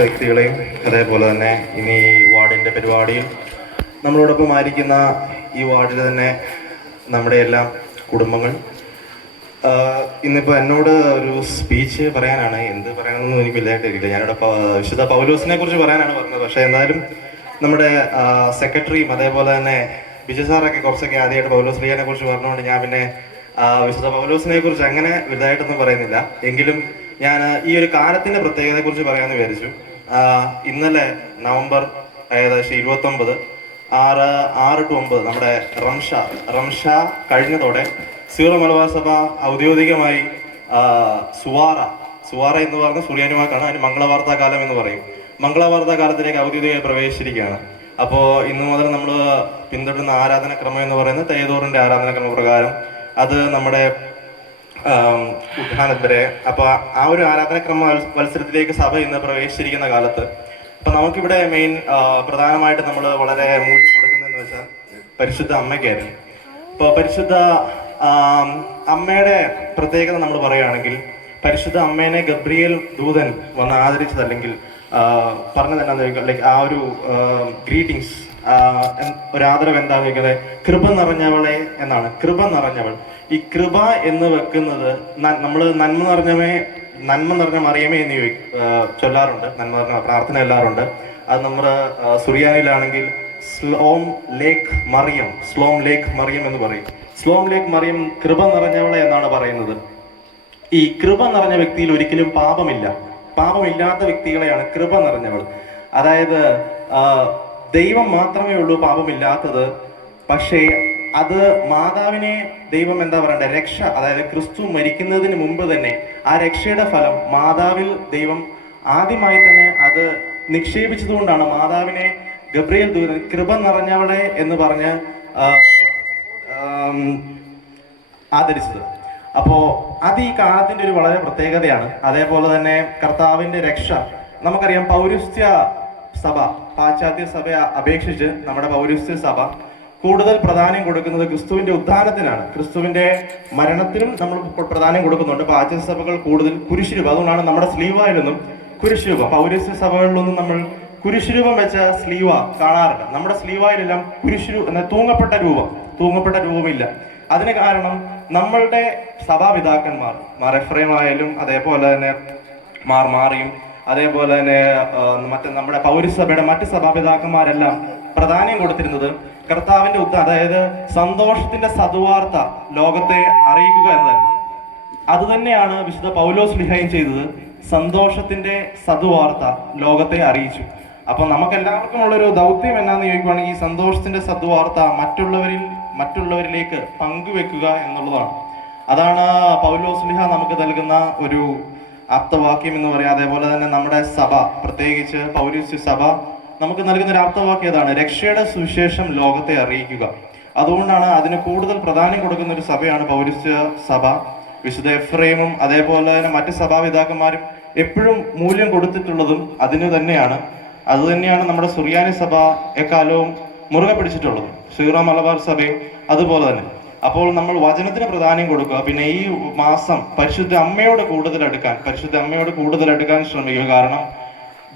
വ്യക്തികളെയും അതേപോലെ തന്നെ ഇനി ഈ വാർഡിന്റെ പരിപാടിയിൽ നമ്മളോടൊപ്പം ആയിരിക്കുന്ന ഈ വാർഡിൽ തന്നെ നമ്മുടെ എല്ലാം കുടുംബങ്ങൾ. ഇന്നിപ്പോൾ എന്നോട് ഒരു സ്പീച്ച് പറയാനാണ്. എന്ത് പറയണമെന്ന് എനിക്ക് വലുതായിട്ടില്ല ഞാനിവിടെ പ- വിശുദ്ധ പൗലോസിനെ കുറിച്ച് പറയാനാണ് പറഞ്ഞത്. പക്ഷേ എന്തായാലും നമ്മുടെ സെക്രട്ടറിയും അതേപോലെ തന്നെ ബിജു സാറൊക്കെ കുറച്ചൊക്കെ ആദ്യമായിട്ട് പൗലോസ് ലിയാനെ കുറിച്ച് പറഞ്ഞുകൊണ്ട് ഞാൻ പിന്നെ വിശുദ്ധ പൗലോസിനെ കുറിച്ച് അങ്ങനെ വലുതായിട്ടൊന്നും പറയുന്നില്ല. എങ്കിലും ഞാൻ ഈ ഒരു കാലത്തിന്റെ പ്രത്യേകതയെ കുറിച്ച് പറയാമെന്ന് വിചാരിച്ചു. ഇന്നലെ നവംബർ ഏകദേശം ഇരുപത്തൊമ്പത് ആറ് ആറ് ടു ഒമ്പത് നമ്മുടെ റംഷ റംഷ കഴിഞ്ഞതോടെ സീറോ മലബാർ സഭ ഔദ്യോഗികമായി സുവാറ സുവാറ എന്ന് പറഞ്ഞ സൂര്യാനുമാക്കാണ് അതിന് മംഗളവാർത്താ കാലം എന്ന് പറയും. മംഗളവാർത്താ കാലത്തിലേക്ക് ഔദ്യോഗികമായി പ്രവേശിച്ചിരിക്കുകയാണ്. അപ്പോൾ ഇന്നു മുതൽ നമ്മൾ പിന്തുടരുന്ന ആരാധനക്രമം എന്ന് പറയുന്നത് തേതൂറിന്റെ ആരാധനക്രമ പ്രകാരം. അത് നമ്മുടെ ആം, ഉദ്ഘാടനം വരെ അപ്പൊ ആ ഒരു ആരാധനക്രമ മത്സ- മത്സരത്തിലേക്ക് സഭ ഇന്ന് പ്രവേശിച്ചിരിക്കുന്ന കാലത്ത് അപ്പൊ നമുക്കിവിടെ മെയിൻ പ്രധാനമായിട്ട് നമ്മൾ വളരെ മൂല്യം കൊടുക്കുന്നതെന്ന് വെച്ചാൽ പരിശുദ്ധ അമ്മയ്ക്കായിരുന്നു. ഇപ്പൊ പരിശുദ്ധ അമ്മയുടെ പ്രത്യേകത നമ്മൾ പറയുകയാണെങ്കിൽ പരിശുദ്ധ അമ്മേനെ ഗബ്രിയേൽ ദൂതൻ വന്ന് ആദരിച്ചതല്ലെങ്കിൽ പറഞ്ഞതെന്നാന്ന് പറഞ്ഞത് ലൈക്ക് ആ ഒരു ഗ്രീറ്റിംഗ്സ് ഒരു എന്താ ചോദിക്കുന്നത്? കൃപ നിറഞ്ഞവളെ എന്നാണ്. കൃപ നിറഞ്ഞവൾ. ഈ കൃപ എന്ന് വെക്കുന്നത് നമ്മൾ നന്മ നിറഞ്ഞമേ നന്മ നിറഞ്ഞ മറിയമേ എന്ന് ചൊല്ലാറുണ്ട്. നന്മ നിറഞ്ഞ പ്രാർത്ഥന എല്ലാറുണ്ട് അത് നമ്മുടെ സുറിയാനിലാണെങ്കിൽ സ്ലോം ലേക്ക് മറിയം സ്ലോം ലേക്ക് മറിയം എന്ന് പറയും. സ്ലോം ലേക്ക് മറിയം കൃപ നിറഞ്ഞവളെ എന്നാണ് പറയുന്നത്. ഈ കൃപ നിറഞ്ഞ വ്യക്തിയിൽ ഒരിക്കലും പാപമില്ല. പാപമില്ലാത്ത വ്യക്തികളെയാണ് കൃപ നിറഞ്ഞവൾ. അതായത് ദൈവം മാത്രമേ ഉള്ളൂ പാപമില്ലാത്തത്. പക്ഷേ അത് മാതാവിനെ ദൈവം എന്താ പറയണ്ട? രക്ഷ അതായത് ക്രിസ്തു മരിക്കുന്നതിന് മുമ്പ് തന്നെ ആ രക്ഷയുടെ ഫലം മാതാവിൽ ദൈവം ആദ്യമായി തന്നെ അത് നിക്ഷേപിച്ചതുകൊണ്ടാണ് മാതാവിനെ ഗബ്രിയൽ ദൂരൻ കൃപ നിറഞ്ഞവളെ എന്ന് പറഞ്ഞ് ആദരിച്ചത്. അപ്പോ അത് ഈ കാലത്തിന്റെ ഒരു വളരെ പ്രത്യേകതയാണ്. അതേപോലെ തന്നെ കർത്താവിന്റെ രക്ഷ. നമുക്കറിയാം പൗരസ്ത്യ സഭ പാശ്ചാത്യ സഭയെ അപേക്ഷിച്ച് നമ്മുടെ പൗരസ്ത്യ സഭ കൂടുതൽ പ്രാധാന്യം കൊടുക്കുന്നത് ക്രിസ്തുവിന്റെ ഉദ്ധാനത്തിനാണ് ക്രിസ്തുവിന്റെ മരണത്തിനും നമ്മൾ പ്രാധാന്യം കൊടുക്കുന്നുണ്ട്. പാശ്ചാത്യ സഭകൾ കൂടുതൽ കുരിശുരൂപ. അതുകൊണ്ടാണ് നമ്മുടെ സ്ലീവായിരുന്നു കുരിശുരൂപ. പൗരസ്ത്യ സഭകളിലൊന്നും നമ്മൾ കുരിശുരൂപം വെച്ച സ്ലീവ കാണാറില്ല. നമ്മുടെ സ്ലീവായിലെല്ലാം കുരിശുരൂ എന്ന തൂങ്ങപ്പെട്ട രൂപം. തൂങ്ങപ്പെട്ട രൂപമില്ല. അതിന് കാരണം നമ്മളുടെ സഭാപിതാക്കന്മാർ മാർ ആയാലും അതേപോലെ തന്നെ മാർ മാറിയും അതേപോലെ തന്നെ മറ്റ് നമ്മുടെ പൗരസഭയുടെ മറ്റ് സഭാപിതാക്കന്മാരെല്ലാം പ്രാധാന്യം കൊടുത്തിരുന്നത് കർത്താവിന്റെ ഉദ്ധ അതായത് സന്തോഷത്തിന്റെ സതുവാർത്ത ലോകത്തെ അറിയിക്കുക എന്നതായിരുന്നു. അത് തന്നെയാണ് വിശുദ്ധ പൗലോസ് ലിഹയും ചെയ്തത്. സന്തോഷത്തിന്റെ സതുവാർത്ത ലോകത്തെ അറിയിച്ചു. അപ്പൊ നമുക്ക് എല്ലാവർക്കും ഉള്ളൊരു ദൗത്യം എന്നാന്ന് ചോദിക്കുവാണെങ്കിൽ സന്തോഷത്തിന്റെ സദ്വാർത്ത മറ്റുള്ളവരിൽ മറ്റുള്ളവരിലേക്ക് പങ്കുവെക്കുക എന്നുള്ളതാണ്. അതാണ് പൗലോസ് ലിഹ നമുക്ക് നൽകുന്ന ഒരു ആപ്തവാക്യം എന്ന് പറയാം. അതേപോലെ തന്നെ നമ്മുടെ സഭ പ്രത്യേകിച്ച് പൗരസ്യ സഭ നമുക്ക് നൽകുന്ന ഒരു ആപ്തവാക്യം ഏതാണ്? രക്ഷയുടെ സുവിശേഷം ലോകത്തെ അറിയിക്കുക. അതുകൊണ്ടാണ് അതിന് കൂടുതൽ പ്രാധാന്യം കൊടുക്കുന്ന ഒരു സഭയാണ് പൗരസ്യ സഭ. വിശുദ്ധ എഫ്രൈമും അതേപോലെ തന്നെ മറ്റ് സഭാപിതാക്കന്മാരും എപ്പോഴും മൂല്യം കൊടുത്തിട്ടുള്ളതും അതിന് തന്നെയാണ്. അത് തന്നെയാണ് നമ്മുടെ സുറിയാനി സഭ എക്കാലവും മുറുകെ പിടിച്ചിട്ടുള്ളത്. ശ്രീറാം മലബാർ സഭയും അതുപോലെ തന്നെ. അപ്പോൾ നമ്മൾ വചനത്തിന് പ്രാധാന്യം കൊടുക്കുക. പിന്നെ ഈ മാസം പരിശുദ്ധ അമ്മയോട് കൂടുതൽ അടുക്കാൻ പരിശുദ്ധ അമ്മയോട് കൂടുതൽ അടുക്കാൻ ശ്രമിക്കുക. കാരണം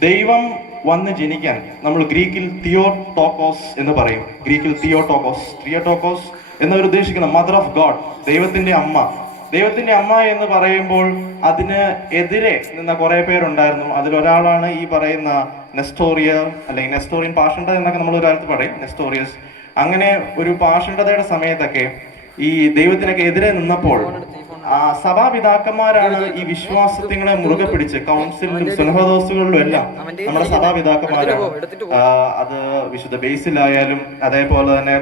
ദൈവം വന്ന് ജനിക്കാൻ നമ്മൾ ഗ്രീക്കിൽ തിയോ ടോക്കോസ് എന്ന് പറയും. ഗ്രീക്കിൽ തിയോ ടോക്കോസ് തിയോ ടോക്കോസ് എന്നവർ ഉദ്ദേശിക്കുന്ന മദർ ഓഫ് ഗോഡ് ദൈവത്തിന്റെ അമ്മ. ദൈവത്തിന്റെ അമ്മ എന്ന് പറയുമ്പോൾ അതിന് എതിരെ നിന്ന കുറെ പേരുണ്ടായിരുന്നു. അതിലൊരാളാണ് ഈ പറയുന്ന നെസ്റ്റോറിയ അല്ലെങ്കിൽ നെസ്റ്റോറിയൻ പാഷണ്ഡത എന്നൊക്കെ നമ്മൾ ഒരാൾക്ക് പറയും നെസ്റ്റോറിയസ്. അങ്ങനെ ഒരു പാഷണ്ഡതയുടെ സമയത്തൊക്കെ ഈ ദൈവത്തിനൊക്കെ എതിരെ നിന്നപ്പോൾ ആ സഭാപിതാക്കന്മാരാണ് ഈ വിശ്വാസത്തിങ്ങളെ മുറുകെ പിടിച്ച് കൗൺസിലിലും സുലഭദോസുകളിലും എല്ലാം നമ്മുടെ സഭാപിതാക്കന്മാരാണ്. അത് വിശുദ്ധ ബേസിലായാലും അതേപോലെ തന്നെ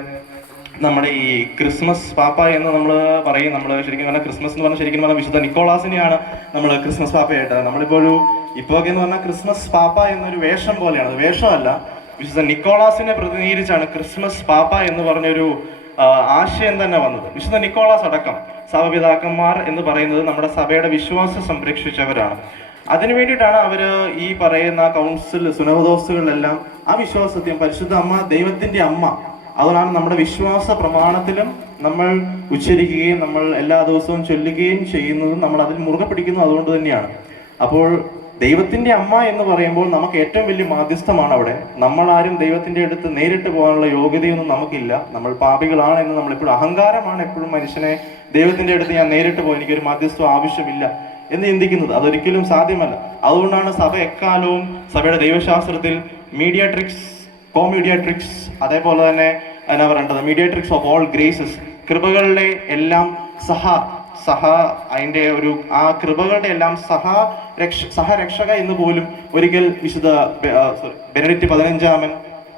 നമ്മുടെ ഈ ക്രിസ്മസ് പാപ്പ എന്ന് നമ്മൾ പറയും. നമ്മൾ ശരിക്കും പറഞ്ഞാൽ ക്രിസ്മസ് എന്ന് പറഞ്ഞാൽ ശരിക്കും പറഞ്ഞാൽ വിശുദ്ധ നിക്കോളാസിനെയാണ് നമ്മൾ ക്രിസ്മസ് പാപ്പയായിട്ട് നമ്മളിപ്പോൾ ഒരു ഇപ്പൊ എന്ന് പറഞ്ഞാൽ ക്രിസ്മസ് പാപ്പ എന്നൊരു വേഷം പോലെയാണ്. വേഷമല്ല. വിശുദ്ധ നിക്കോളാസിനെ പ്രതിനിധീകരിച്ചാണ് ക്രിസ്മസ് പാപ്പ എന്ന് പറഞ്ഞൊരു ആശയം തന്നെ വന്നത്. വിശുദ്ധ നിക്കോളാസ് അടക്കം സഭപിതാക്കന്മാർ എന്ന് പറയുന്നത് നമ്മുടെ സഭയുടെ വിശ്വാസം സംരക്ഷിച്ചവരാണ്. അതിനു വേണ്ടിയിട്ടാണ് അവർ ഈ പറയുന്ന കൗൺസിൽ സുനഹദോസുകളിലെല്ലാം ആ വിശ്വാസത്തെയും പരിശുദ്ധ അമ്മ ദൈവത്തിന്റെ അമ്മ അതുകൊണ്ടാണ് നമ്മുടെ വിശ്വാസ പ്രമാണത്തിലും നമ്മൾ ഉച്ചരിക്കുകയും നമ്മൾ എല്ലാ ദിവസവും ചൊല്ലുകയും ചെയ്യുന്നതും നമ്മൾ അതിൽ മുറുകെ പിടിക്കുന്നതും അതുകൊണ്ട് തന്നെയാണ്. അപ്പോൾ ദൈവത്തിന്റെ അമ്മ എന്ന് പറയുമ്പോൾ നമുക്ക് ഏറ്റവും വലിയ മാധ്യസ്ഥമാണ് അവിടെ. നമ്മൾ ആരും ദൈവത്തിന്റെ അടുത്ത് നേരിട്ട് പോകാനുള്ള യോഗ്യതയൊന്നും നമുക്കില്ല. നമ്മൾ പാപികളാണ് എന്ന് നമ്മൾ എപ്പോഴും അഹങ്കാരമാണ് എപ്പോഴും മനുഷ്യനെ ദൈവത്തിന്റെ അടുത്ത് ഞാൻ നേരിട്ട് പോകും എനിക്കൊരു മാധ്യസ്ഥം ആവശ്യമില്ല എന്ന് ചിന്തിക്കുന്നത്. അതൊരിക്കലും സാധ്യമല്ല. അതുകൊണ്ടാണ് സഭ എക്കാലവും സഭയുടെ ദൈവശാസ്ത്രത്തിൽ മീഡിയാട്രിക്സ് കോമീഡിയാട്രിക്സ് അതേപോലെ തന്നെ എന്നാ പറയേണ്ടത്? മീഡിയാട്രിക്സ് ഓഫ് ഓൾ ഗ്രേസസ് കൃപകളുടെ എല്ലാം സഹ സഹ അതിന്റെ ഒരു ആ കൃപകളുടെ എല്ലാം സഹ രക്ഷ സഹരക്ഷക എന്ന് പോലും ഒരിക്കൽ വിശുദ്ധ ബെനഡിറ്റ് പതിനഞ്ചാമൻ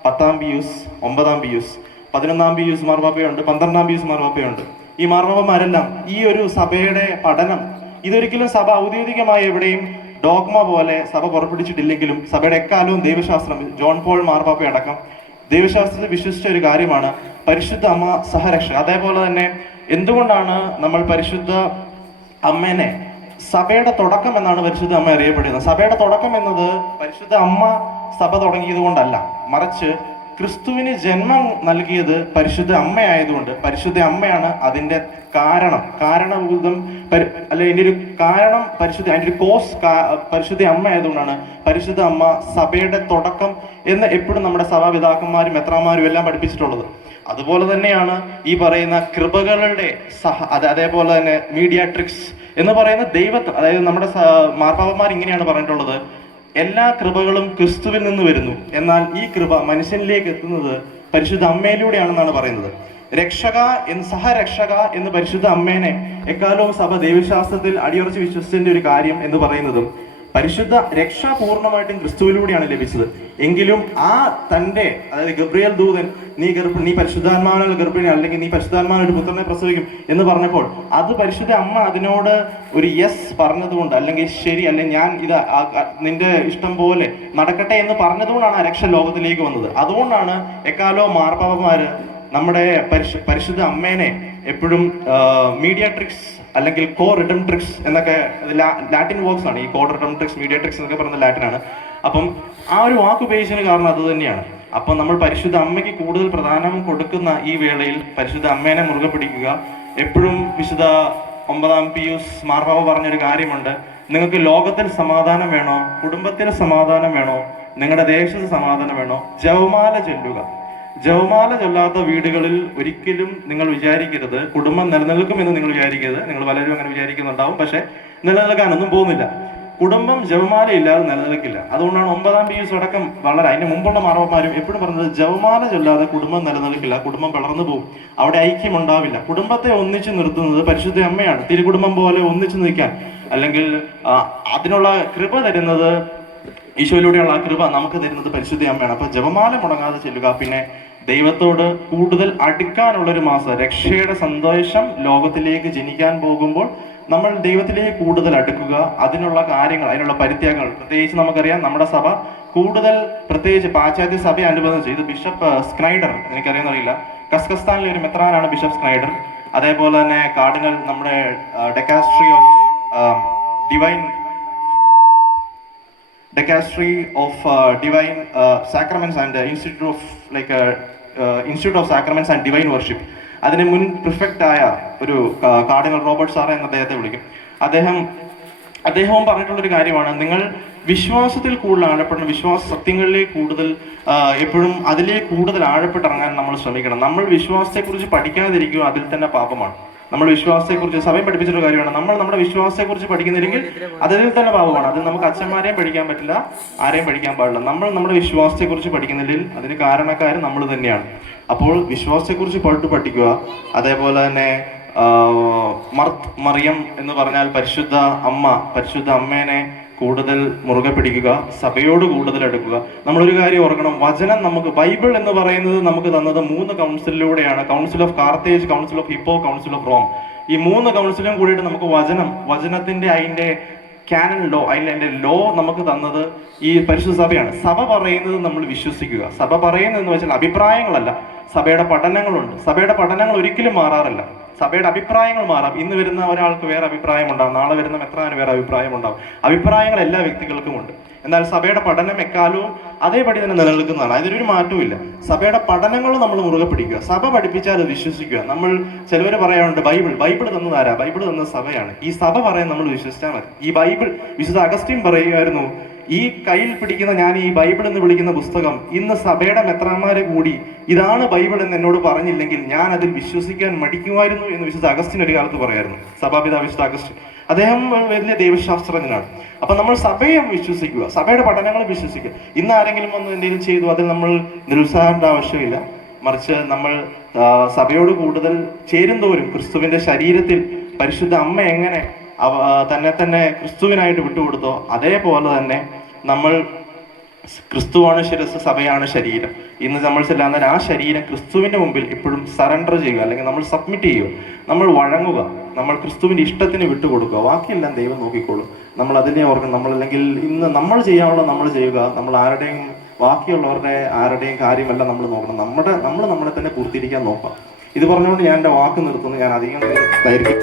പത്താം പിയൂസ് ഒമ്പതാം പിയൂസ് പതിനൊന്നാം പിയൂസ് മാർവാപ്പയുണ്ട് പന്ത്രണ്ടാം പിയൂസ് മാർവാപ്പയുണ്ട്. ഈ മാർവാപ്പമാരെല്ലാം ഈ ഒരു സഭയുടെ പഠനം ഇതൊരിക്കലും സഭ ഔദ്യോഗികമായി എവിടെയും ഡോഗ്മ പോലെ സഭ പുറപ്പെടുവിച്ചിട്ടില്ലെങ്കിലും സഭയുടെ എക്കാലവും ദൈവശാസ്ത്രം ജോൺ പോൾ മാർപ്പാപ്പ അടക്കം ദൈവശാസ്ത്രത്തിൽ വിശ്വസിച്ച ഒരു കാര്യമാണ് പരിശുദ്ധ അമ്മ സഹരക്ഷ. അതേപോലെ തന്നെ എന്തുകൊണ്ടാണ് നമ്മൾ പരിശുദ്ധ അമ്മേനെ സഭയുടെ തുടക്കം എന്നാണ് പരിശുദ്ധ അമ്മ അറിയപ്പെടുന്നത്? സഭയുടെ തുടക്കം എന്നത് പരിശുദ്ധ അമ്മ സഭ തുടങ്ങിയത് കൊണ്ടല്ല. മറിച്ച് ക്രിസ്തുവിന് ജന്മം നൽകിയത് പരിശുദ്ധ അമ്മയായതുകൊണ്ട് പരിശുദ്ധ അമ്മയാണ് അതിന്റെ കാരണം. കാരണഭൂതം അല്ല ഇതിന്റെ ഒരു കാരണം പരിശുദ്ധ അതിന്റെ ഒരു കോസ് പരിശുദ്ധ അമ്മ ആയതുകൊണ്ടാണ് പരിശുദ്ധ അമ്മ സഭയുടെ തുടക്കം എന്ന് എപ്പോഴും നമ്മുടെ സഭാപിതാക്കന്മാരും എത്രാമാരും എല്ലാം പഠിപ്പിച്ചിട്ടുള്ളത്. അതുപോലെ തന്നെയാണ് ഈ പറയുന്ന കൃപകളുടെ സഹ അത് അതേപോലെ തന്നെ മീഡിയാട്രിക്സ് എന്ന് പറയുന്ന ദൈവത്തെ അതായത് നമ്മുടെ മാർപ്പാപ്പന്മാർ ഇങ്ങനെയാണ് പറഞ്ഞിട്ടുള്ളത്. എല്ലാ കൃപകളും ക്രിസ്തുവിൽ നിന്ന് വരുന്നു. എന്നാൽ ഈ കൃപ മനുഷ്യനിലേക്ക് എത്തുന്നത് പരിശുദ്ധ അമ്മയിലൂടെയാണെന്നാണ് പറയുന്നത്. രക്ഷക എന്ന് സഹരക്ഷക എന്ന് പരിശുദ്ധ അമ്മേനെ എക്കാലവും സഭ ദൈവശാസ്ത്രത്തിൽ അടിയുറച്ച് വിശ്വസിച്ചതിന്റെ ഒരു കാര്യം എന്ന് പറയുന്നതും പരിശുദ്ധ രക്ഷ പൂർണമായിട്ടും ക്രിസ്തുവിലൂടെയാണ് ലഭിച്ചത്. എങ്കിലും ആ തന്റെ അതായത് ഗബ്രിയൽ ദൂതൻ നീ ഗർഭ നീ പരിശുദ്ധാത്മാവിനുള്ള ഗർഭിണി അല്ലെങ്കിൽ നീ പരിശുദ്ധാത്മാവിന് ഒരു പുത്രനെ പ്രസവിക്കും എന്ന് പറഞ്ഞപ്പോൾ അത് പരിശുദ്ധ അമ്മ അതിനോട് ഒരു യെസ് പറഞ്ഞതുകൊണ്ട് അല്ലെങ്കിൽ ശരി അല്ലെങ്കിൽ ഞാൻ ഇത് നിന്റെ ഇഷ്ടം പോലെ നടക്കട്ടെ എന്ന് പറഞ്ഞതുകൊണ്ടാണ് ആ രക്ഷ ലോകത്തിലേക്ക് വന്നത്. അതുകൊണ്ടാണ് എക്കാലോ മാർപ്പാപ്പമാര് നമ്മുടെ പരിശു പരിശുദ്ധ അമ്മേനെ എപ്പോഴും മീഡിയ ട്രിക്സ് അല്ലെങ്കിൽ കോ റിഡംട്രിക്സ് എന്നൊക്കെ അത് ലാ- ലാറ്റിൻ വേർഡ്സ് ആണ്. ഈ coredemptrix mediatrix എന്നൊക്കെ പറയുന്ന ലാറ്റിൻ ആണ്. അപ്പം ആ ഒരു വാക്ക് ഉപയോഗിച്ചതിന് കാരണം അത് തന്നെയാണ്. അപ്പം നമ്മൾ പരിശുദ്ധ അമ്മയ്ക്ക് കൂടുതൽ പ്രധാനം കൊടുക്കുന്ന ഈ വേളയിൽ പരിശുദ്ധ അമ്മേനെ മുറുകെ പിടിക്കുക. എപ്പോഴും വിശുദ്ധ ഒമ്പതാം പിയൂസ് മാർപ്പാവ പറഞ്ഞൊരു കാര്യമുണ്ട്. നിങ്ങൾക്ക് ലോകത്തിൽ സമാധാനം വേണോ? കുടുംബത്തിന് സമാധാനം വേണോ? നിങ്ങളുടെ ദേശത്ത് സമാധാനം വേണോ? ജവമാല ചൊല്ലുക. ജവമാല ചൊല്ലാത്ത വീടുകളിൽ ഒരിക്കലും നിങ്ങൾ വിചാരിക്കരുത്. കുടുംബം നിലനിൽക്കുമെന്ന് നിങ്ങൾ വിചാരിക്കരുത്. നിങ്ങൾ പലരും അങ്ങനെ വിചാരിക്കുന്നുണ്ടാവും. പക്ഷെ നിലനിൽക്കാനൊന്നും പോകുന്നില്ല. കുടുംബം ജവമാല ഇല്ലാതെ നിലനിൽക്കില്ല. അതുകൊണ്ടാണ് ഒമ്പതാം പി എസ് അടക്കം വളരെ അതിന് മുമ്പുള്ള മാറവന്മാരും എപ്പോഴും പറഞ്ഞത് ജവമാല ചൊല്ലാതെ കുടുംബം നിലനിൽക്കില്ല. കുടുംബം വളർന്നു പോകും. അവിടെ ഐക്യം ഉണ്ടാവില്ല കുടുംബത്തെ ഒന്നിച്ചു നിർത്തുന്നത് പരിശുദ്ധ അമ്മയാണ്. തിരുകുടുംബം പോലെ ഒന്നിച്ചു നിൽക്കാൻ അല്ലെങ്കിൽ അതിനുള്ള കൃപ തരുന്നത് ഈശോയിലൂടെയുള്ള ആ കൃപ നമുക്ക് തരുന്നത് പരിശുദ്ധി അമ്മയാണ്. അപ്പൊ ജപമാല മുടങ്ങാതെ ചെല്ലുക. പിന്നെ ദൈവത്തോട് കൂടുതൽ അടുക്കാനുള്ള ഒരു മാസം രക്ഷയുടെ സന്തോഷം ലോകത്തിലേക്ക് ജനിക്കാൻ പോകുമ്പോൾ നമ്മൾ ദൈവത്തിലേക്ക് കൂടുതൽ അടുക്കുക. അതിനുള്ള കാര്യങ്ങൾ അതിനുള്ള പരിത്യാഗങ്ങൾ പ്രത്യേകിച്ച് നമുക്കറിയാം നമ്മുടെ സഭ കൂടുതൽ പ്രത്യേകിച്ച് പാശ്ചാത്യ സഭ അനുബന്ധിച്ച് ഇത് ബിഷപ്പ് സ്ക്രൈഡർ എനിക്കറിയാമെന്നറിയില്ല കസ്കസ്ഥാനിലെ ഒരു മെത്രാനാണ് ബിഷപ്പ് സ്ക്രൈഡർ അതേപോലെ തന്നെ കാർഡിനൽ നമ്മുടെ dicastery of divine Dicastery of uh, Divine uh, Sacraments and Institute of like Institute of Sacraments and Divine Worship. അതിന് മുൻ പ്രിഫക്റ്റ് ഒരു കാർഡിനൽ റോബർട്ട് സാറ എന്ന അദ്ദേഹത്തെ വിളിക്കും. അദ്ദേഹം അദ്ദേഹവും പറഞ്ഞിട്ടുള്ളൊരു കാര്യമാണ്. നിങ്ങൾ വിശ്വാസത്തിൽ കൂടുതൽ ആഴപ്പെടണം. വിശ്വാസ സത്യങ്ങളിലേക്ക് കൂടുതൽ എപ്പോഴും അതിലേക്ക് കൂടുതൽ ആഴപ്പെട്ടിറങ്ങാൻ നമ്മൾ ശ്രമിക്കണം. നമ്മൾ വിശ്വാസത്തെക്കുറിച്ച് പഠിക്കാതിരിക്കുക അതിൽ തന്നെ പാപമാണ്. നമ്മൾ വിശ്വാസത്തെക്കുറിച്ച് സഭയും പഠിപ്പിച്ചിട്ടുള്ള കാര്യമാണ്. നമ്മൾ നമ്മുടെ വിശ്വാസത്തെക്കുറിച്ച് പഠിക്കുന്നില്ലെങ്കിൽ അതിൽ തന്നെ പാപമാണ്. അത് നമുക്ക് അച്ഛന്മാരെയും പഠിക്കാൻ പറ്റില്ല ആരെയും പഠിക്കാൻ പാടില്ല. നമ്മൾ നമ്മുടെ വിശ്വാസത്തെക്കുറിച്ച് പഠിക്കുന്നില്ലെങ്കിൽ അതിന് കാരണക്കാരൻ നമ്മൾ തന്നെയാണ്. അപ്പോൾ വിശ്വാസത്തെക്കുറിച്ച് പാട്ട് പഠിക്കുക അതേപോലെ തന്നെ മർത്ത് മറിയം എന്ന് പറഞ്ഞാൽ പരിശുദ്ധ അമ്മ പരിശുദ്ധ അമ്മേനെ കൂടുതൽ മുറുകെ പിടിക്കുക സഭയോട് കൂടുതൽ എടുക്കുക നമ്മളൊരു കാര്യം ഓർക്കണം വചനം നമുക്ക് ബൈബിൾ എന്ന് പറയുന്നത് നമുക്ക് തന്നത് മൂന്ന് കൗൺസിലിലൂടെയാണ്. Council of Carthage council of Hippo council of Rome. ഈ മൂന്ന് കൗൺസിലും കൂടിയിട്ട് നമുക്ക് വചനം വചനത്തിന്റെ അതിന്റെ ക്യാനൻ ലോ അതിന്റെ ലോ നമുക്ക് തന്നത് ഈ പരിശുദ്ധ സഭയാണ്. സഭ പറയുന്നത് നമ്മൾ വിശ്വസിക്കുക. സഭ പറയുന്നതെന്ന് വെച്ചാൽ അഭിപ്രായങ്ങളല്ല. സഭയുടെ പഠനങ്ങളുണ്ട്. സഭയുടെ പഠനങ്ങൾ ഒരിക്കലും മാറാറില്ല. സഭയുടെ അഭിപ്രായങ്ങൾ മാറാം. ഇന്ന് വരുന്ന ഒരാൾക്ക് വേറെ അഭിപ്രായം ഉണ്ടാവും നാളെ വരുന്ന മെത്രാന് വേറെ അഭിപ്രായം ഉണ്ടാവും അഭിപ്രായങ്ങൾ എല്ലാ വ്യക്തികൾക്കും ഉണ്ട്. എന്നാൽ സഭയുടെ പഠനം എക്കാലവും അതേപടി തന്നെ നിലനിൽക്കുന്നതാണ്. അതിലൊരു മാറ്റവും സഭയുടെ പഠനങ്ങൾ നമ്മൾ മുറുകെ പിടിക്കുക. സഭ പഠിപ്പിച്ചാൽ വിശ്വസിക്കുക. നമ്മൾ ചിലവർ പറയാറുണ്ട് ബൈബിൾ ബൈബിൾ തന്നതാരാ ബൈബിൾ തന്ന സഭയാണ്. ഈ സഭ പറയാൻ നമ്മൾ വിശ്വസിച്ചാൽ മതി. ഈ ബൈബിൾ വിശുദ്ധ അഗസ്റ്റിൻ പറയുമായിരുന്നു ഈ കയ്യിൽ പിടിക്കുന്ന ഞാൻ ഈ ബൈബിൾ എന്ന് വിളിക്കുന്ന പുസ്തകം ഇന്ന് സഭയുടെ മെത്രാന്മാരെ കൂടി ഇതാണ് ബൈബിൾ എന്ന് എന്നോട് പറഞ്ഞില്ലെങ്കിൽ ഞാൻ അതിൽ വിശ്വസിക്കാൻ മടിക്കുമായിരുന്നു എന്ന് വിശുദ്ധ അഗസ്റ്റിൻ ഒരു കാലത്ത് പറയായിരുന്നു. സഭാപിതാ വിശുദ്ധ അഗസ്റ്റിൻ. അദ്ദേഹം വലിയ ദൈവശാസ്ത്രജ്ഞനാണ്. അപ്പൊ നമ്മൾ സഭയെ വിശ്വസിക്കുക സഭയുടെ പഠനങ്ങൾ വിശ്വസിക്കുക. ഇന്ന് ആരെങ്കിലും വന്ന് എന്തെങ്കിലും ചെയ്തു അതിൽ നമ്മൾ നിരുത്സാഹേണ്ട ആവശ്യമില്ല. മറിച്ച് നമ്മൾ സഭയോട് കൂടുതൽ ചേരും ക്രിസ്തുവിന്റെ ശരീരത്തിൽ പരിശുദ്ധ അമ്മ എങ്ങനെ തന്നെ തന്നെ ക്രിസ്തുവിനായിട്ട് വിട്ടുകൊടുത്തോ അതേപോലെ തന്നെ നമ്മൾ ക്രിസ്തുവാണ് ശിരസ് സഭയാണ് ശരീരം. ഇന്ന് നമ്മൾ ചെല്ലാന്നാൽ ആ ശരീരം ക്രിസ്തുവിന്റെ മുമ്പിൽ ഇപ്പോഴും സറണ്ടർ ചെയ്യുക അല്ലെങ്കിൽ നമ്മൾ സബ്മിറ്റ് ചെയ്യുക. നമ്മൾ വഴങ്ങുക നമ്മൾ ക്രിസ്തുവിന്റെ ഇഷ്ടത്തിന് വിട്ടുകൊടുക്കുക. ബാക്കിയെല്ലാം ദൈവം നോക്കിക്കോളും. നമ്മൾ അതിനെ ഓർക്കും നമ്മൾ അല്ലെങ്കിൽ ഇന്ന് നമ്മൾ ചെയ്യാനുള്ള നമ്മൾ ചെയ്യുക നമ്മൾ ആരുടെയും ബാക്കിയുള്ളവരുടെ ആരുടെയും കാര്യമല്ല നമ്മൾ നോക്കണം. നമ്മുടെ നമ്മൾ നമ്മളെ തന്നെ പൂർത്തീകരിക്കാൻ നോക്കാം ഇത് പറഞ്ഞുകൊണ്ട് ഞാൻ എന്റെ വാക്ക് നിർത്തുന്നു. ഞാൻ അധികം ദൈർഘ്യം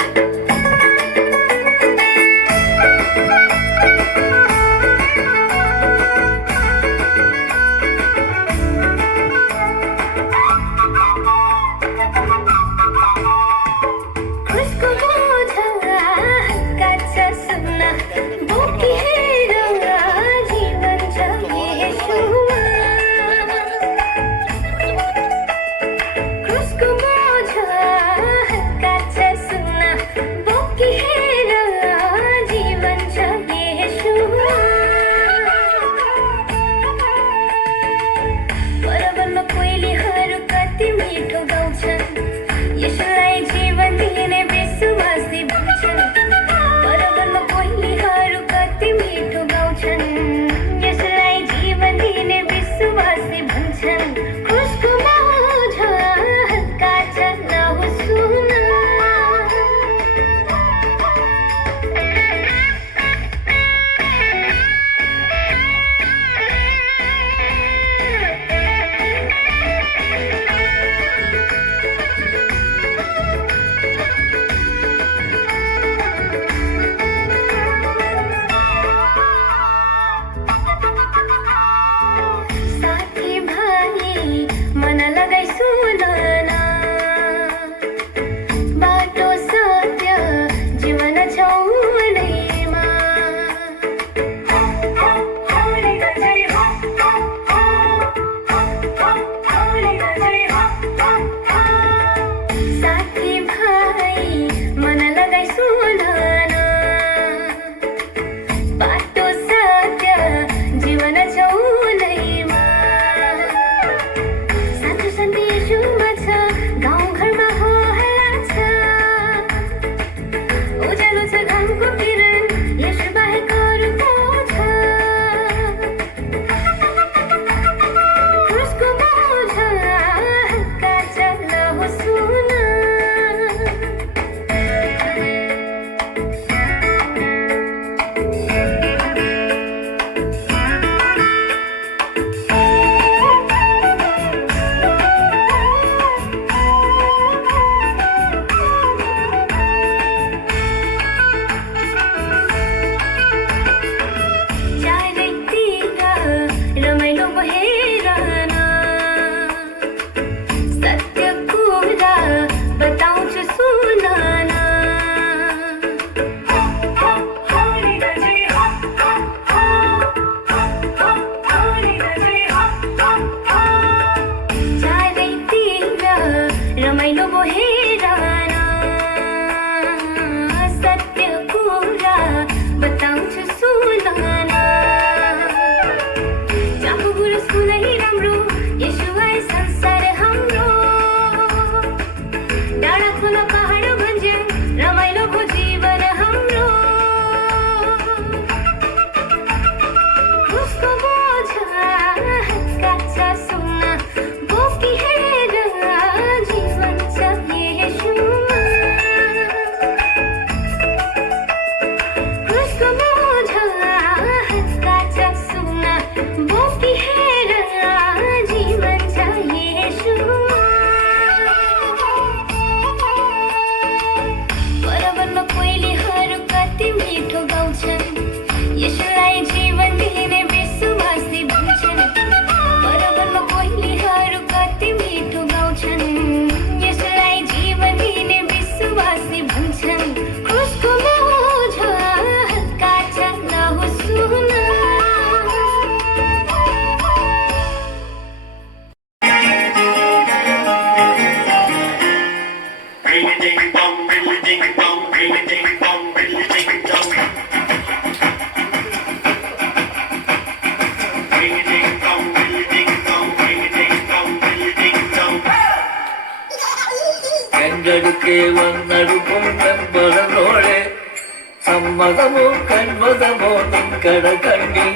നിൻകട കണ്ണി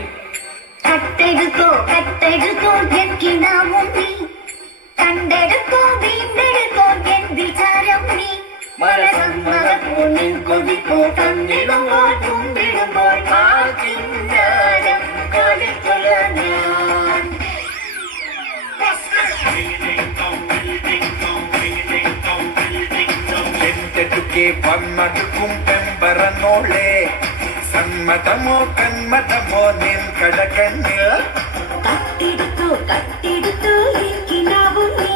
കട്ടെടുത്തോ കട്ടെടുത്തോ എക്കിനാവും നീ. കണ്ടെടുത്തോ വീണ്ടെടുത്തോ എൻ വിചാരം നീ. മനസമ്മതപ്പോ നിൻ കൊതിപ്പോ തന്നിടുമ്പോൾ തുമ്പിടുമ്പോൾ ആ ചിന്താരം കൊതിച്ചുള്ള ഞാൻ. വന്നടുക്കും പെമ്പറന്നോളെ സമ്മതമോ കന്മതമോ നിൻ കടകണ്ണിൽ കട്ടെടുത്തോ കട്ടെടുത്തോ എക്കിനാവും നീ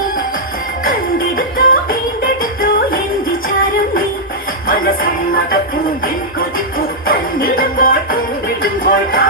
കണ്ടെടുത്തോ വീണ്ടെടുത്തോ എൻ വിചാരം നീ മനസമ്മതപ്പോ നിൻ കൊതിപ്പോ തന്നിടുമ്പോൾ തുമ്പിടുമ്പോൾ ആ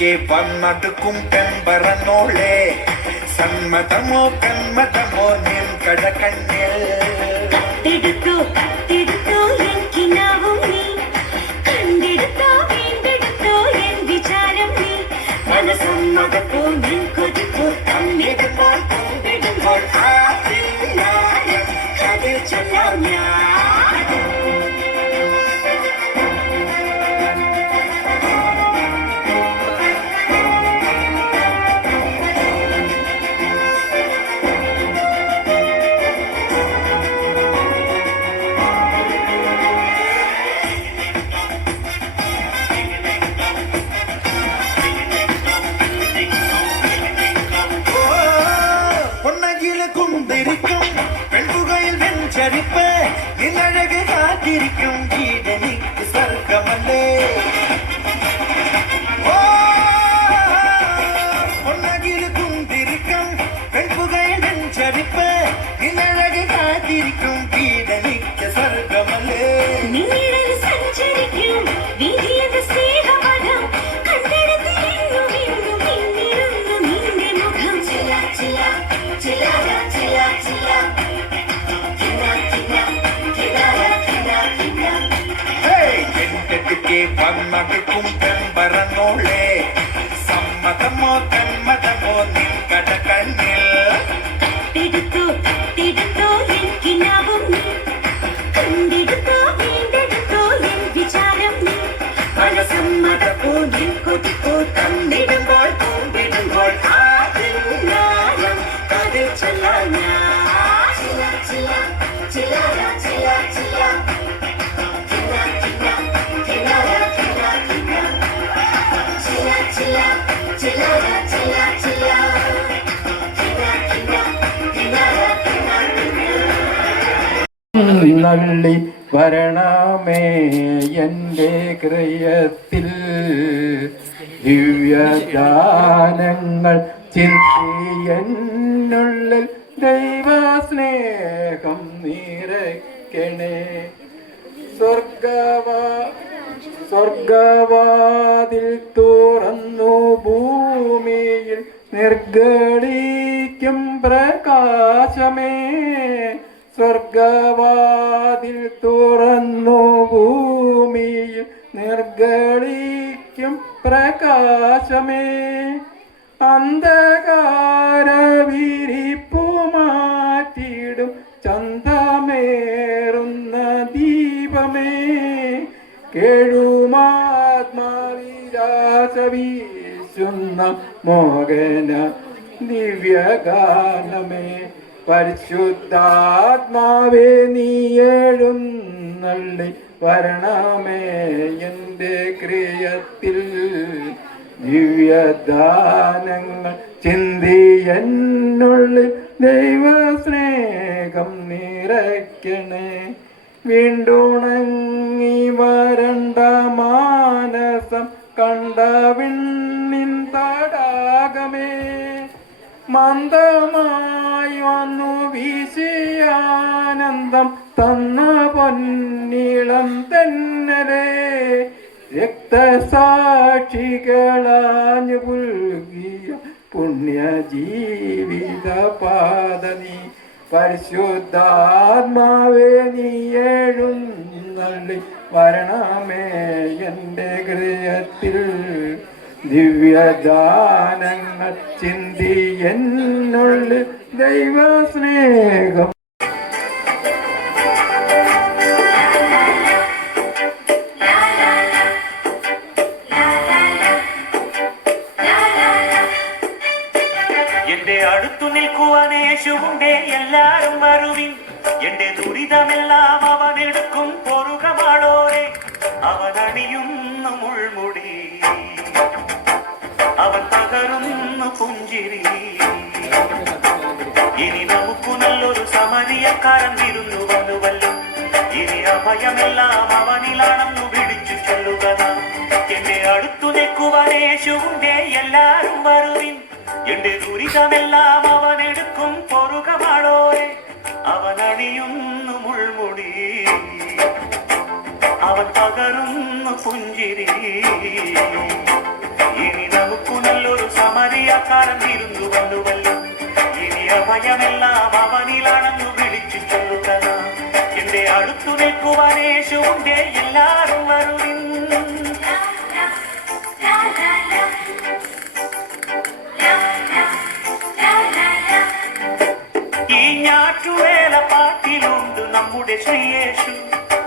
എന്തെടുക്കെ വന്നടുക്കും പെമ്പറന്നോളെ സമ്മതമോ കന്മതമോ നിൻ കടകണ്ണിൽ. കത്തെടുത്തോ കത്തെടുത്തോ എനിക്കിനാവും നീ. കണ്ടെടുത്തോ വീണ്ടെടുത്തോ എൻ വിചാരം നീ. മനസമ്മതപ്പോ നിൻ കൊതിപ്പോ തമ്മിടുമ്പോൾ തമ്മിടുമ്പോൾ ആ ചൊല്ലാം ഞാൻ. വന്നടുക്കും പെമ്പറന്നോളെ സമ്മതമോ നള്ളി വരണമേ എന്റെ ഹൃയത്തിൽ ചിന്തിയുള്ളിൽ ചിന്തിയെന്നുള്ളിൽ ദൈവസ്നേഹം നിറയ്ക്കണേ. സ്വർഗവാ സ്വർഗവാതിൽ തുറന്നു ഭൂമിയിൽ നിർഗളിക്കും പ്രകാശമേ. സ്വർഗവാതിൽ തുറന്നു ഭൂമിയിൽ നിർഗളിക്കും പ്രകാശമേ. അന്ധകാരവിരിപ്പു മാറ്റിടും ചന്തമേറുന്ന ദീപ ദീപമേ. കേഴുമാത്മാവിരാസവീശുന്ന മോഹന ദിവ്യഗാനമേ. പരിശുദ്ധാത്മാവേ നീ ഏഴും നള്ളി വരണമേ. എന്റെ ക്രിയത്തിൽ ദിവ്യദാനങ്ങൾ ചിന്തിയെന്നുള്ളിൽ ദൈവസ്നേഹം നിറയ്ക്കണേ. വീണ്ടുണങ്ങി വരണ്ട മാനസം കണ്ട വിണ്ണിൻ തടാകമേ. മന്ദമായി വന്നു വീശിയാനന്ദം തന്ന പൊന്നിളം തെന്നലേ രക്തസാക്ഷികളാഞ്ഞു പുൽകിയ പുണ്യ ജീവിത പാതനി പരിശുദ്ധാത്മാവേ നീ എഴുന്നള്ളി വരണമേ എന്റെ ഹൃദയത്തിൽ. ദിവ്യദാനങ്ങൾ ചിന്തി എന്നുള്ള ദൈവസ്നേഹം. എന്റെ അടുത്തു എല്ലാരും വരുവിൻ എന്റെ ദുരിതമെല്ലാം ഇനി അഭയമെല്ലാം അവനിലാണെന്നു വിളിച്ചു ചൊല്ലുക എന്നെ അടുത്തു നിൽക്കുവാൻ എല്ലാരും വരുവിൻ. എന്റെ ദുരിതമെല്ലാം അവൻ എടുക്കും പൊറുകമാളോരെ അവൻ അണിയുന്നു മുൾമുടി. അവൻ പകരുന്നു പുഞ്ചിരി. ഇനി നമുക്ക് നല്ലൊരു സമരിയക്കാരൻ ഇരുന്നു വന്നുവല്ലോ. ഇനി അഭയമെല്ലാം അവനിലാണെന്നു നിൽക്കുവാൻ യേശുവിന്റെ എല്ലാരും വരുവിൻ. ഈ ഞാറ്റുവേല പാട്ടിലുണ്ട് നമ്മുടെ ശ്രീയേശു.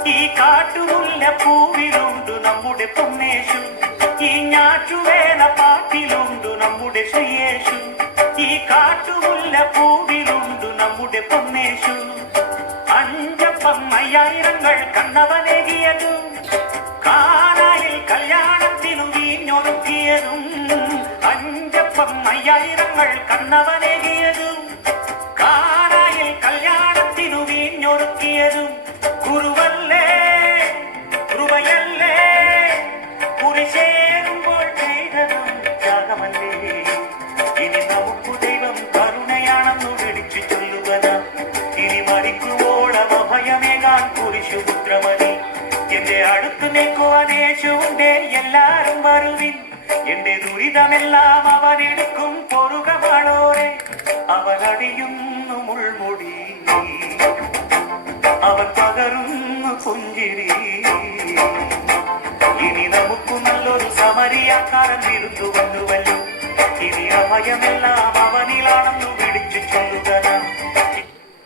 ഈ കാട്ടുമുല്ല പൂവിലുണ്ട് നമ്മുടെ പൊന്നേശു. ഈ ഞാറ്റുവേല പാട്ടിലുണ്ട് നമ്മുടെ ശ്രീയേശു. ഈ കാട്ടുമുല്ല പൂവിലുണ്ട് നമ്മുടെ പൊന്നേശു. അഞ്ചപ്പം അയ്യായിരങ്ങൾ കണ്ണവനേകിയതും കാനായിൽ കല്യാണത്തിനു വീഞ്ഞൊടുക്കിയതും അഞ്ചപ്പം അയ്യായിരങ്ങൾ കണ്ണവനേകിയതും കാനായിൽ എല്ലാരും വരുവിൻ. എന്റെ ദുരിതമെല്ലാം അവൻ എടുക്കും. പൊറുകമാണോരെ അവൻ അടിയുന്നു മുൾമുടി. അവൻ പകരുന്നു പുഞ്ചിരി. ഇനി നമുക്ക് നല്ലൊരു സമരിയാക്കാരൻ തിരുത്തു വന്നുവല്ലോ ഇനി അഭയമെല്ലാം അവനിലാണെന്നു പിടിച്ചു ചൊല്ലുകയാണ്